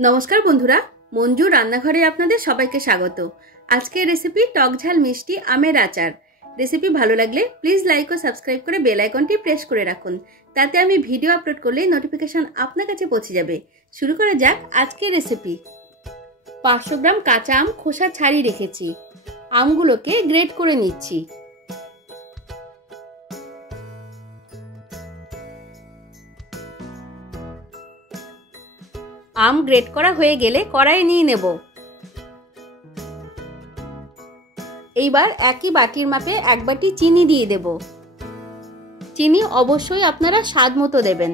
नमस्कार बंधुरा मंजूर रान्नाघरे आपनादेर सबाइके स्वागत। आजकेर रेसिपि टक झाल मिष्टि आमेर आचार। रेसिपि भालो लागले प्लिज लाइक और सबस्क्राइब करे बेल आइकनटी प्रेस करे राखुन, ताते आमि भिडियो आपलोड करले नोटिफिकेशन आपनार काछे पौঁছে जाबे। शुरू करा जाक आजकेर रेसिपि। 500 ग्राम काঁচা आम खोसा ছাড়িয়ে रेखेछि। আমগুলোকে গ্রেট করে নিচ্ছি। आम ग्रेट करा হয়ে গেলে কড়াইয়ে নিয়ে নেব। এইবার একই বাটির মাপে এক বাটি চিনি দিয়ে দেব। চিনি অবশ্যই আপনারা স্বাদ মতো দেবেন।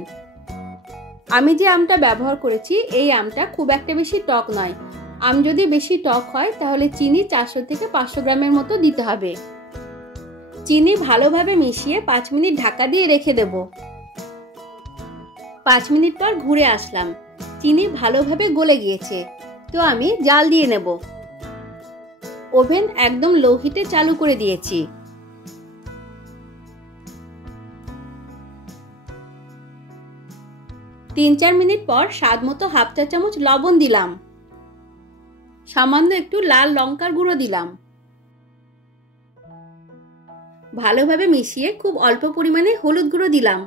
আমি যে আমটা ব্যবহার করেছি এই আমটা খুব একটা বেশি টক নয়। আম যদি বেশি টক হয় তাহলে চিনি 400 থেকে 500 গ্রামের মতো দিতে হবে। চিনি ভালোভাবে মিশিয়ে 5 মিনিট ঢাকা দিয়ে রেখে দেব। 5 মিনিট পর ঘুরে আসলাম। চিনি ভালোভাবে গলে গিয়েছে, তো আমি জাল দিয়ে নেব। ওভেন একদম লো হিটে চালু করে দিয়েছি। 3-4 মিনিট পর স্বাদ মতো হাফ চা চামচ লবণ দিলাম। সামান্য একটু লাল লঙ্কার গুঁড়ো দিলাম। ভালোভাবে মিশিয়ে খুব অল্প পরিমাণে হলুদ গুঁড়ো দিলাম।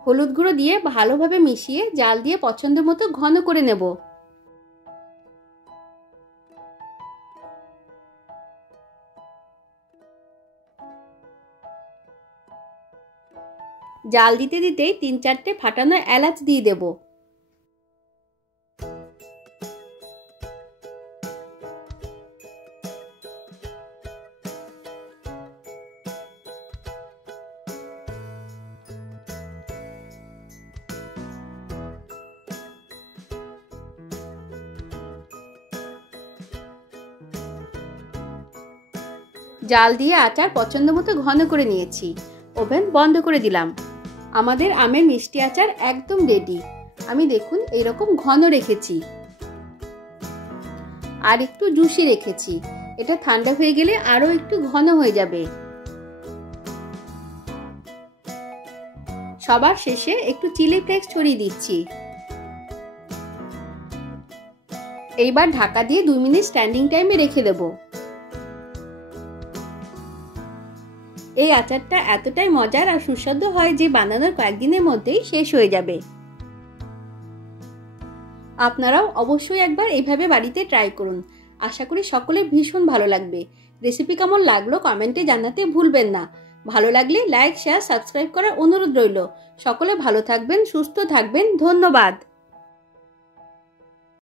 হলুদ গুঁড়ো দিয়ে ভালোভাবে মিশিয়ে জাল দিয়ে পছন্দ মতো ঘন করে নেব। জাল দিতে দিতেই 3-4টে ফাটানো এলাচ দিয়ে দেব। জাল দিয়ে আচার পছন্দ মতো ঘন করে নিয়েছি। ওভেন বন্ধ করে দিলাম। আমাদের আমের মিষ্টি আচার একদম রেডি। আমি দেখুন এইরকম ঘন রেখেছি আর একটু জুসি রেখেছি। এটা ঠান্ডা হয়ে গেলে আরো একটু ঘন হয়ে যাবে। সবার শেষে একটু চিলি ফ্লেক্স ছড়িয়ে দিচ্ছি। এইবার ঢাকা দিয়ে 2 মিনিট স্ট্যান্ডিং টাইমে রেখে দেব। এই আচারটা এতটাই মজার আর সুস্বাদু হয় যে বানানোর কয়েকদিনের মধ্যেই শেষ হয়ে যাবে। আপনারাও অবশ্যই একবার এইভাবে বাড়িতে ট্রাই করুন। আশা করি সকলের ভীষণ ভালো লাগবে। রেসিপি কেমন লাগলো কমেন্টে জানাতে ভুলবেন না। ভালো লাগলে লাইক, শেয়ার, সাবস্ক্রাইব করার অনুরোধ রইল। সকলে ভালো থাকবেন, সুস্থ থাকবেন। ধন্যবাদ।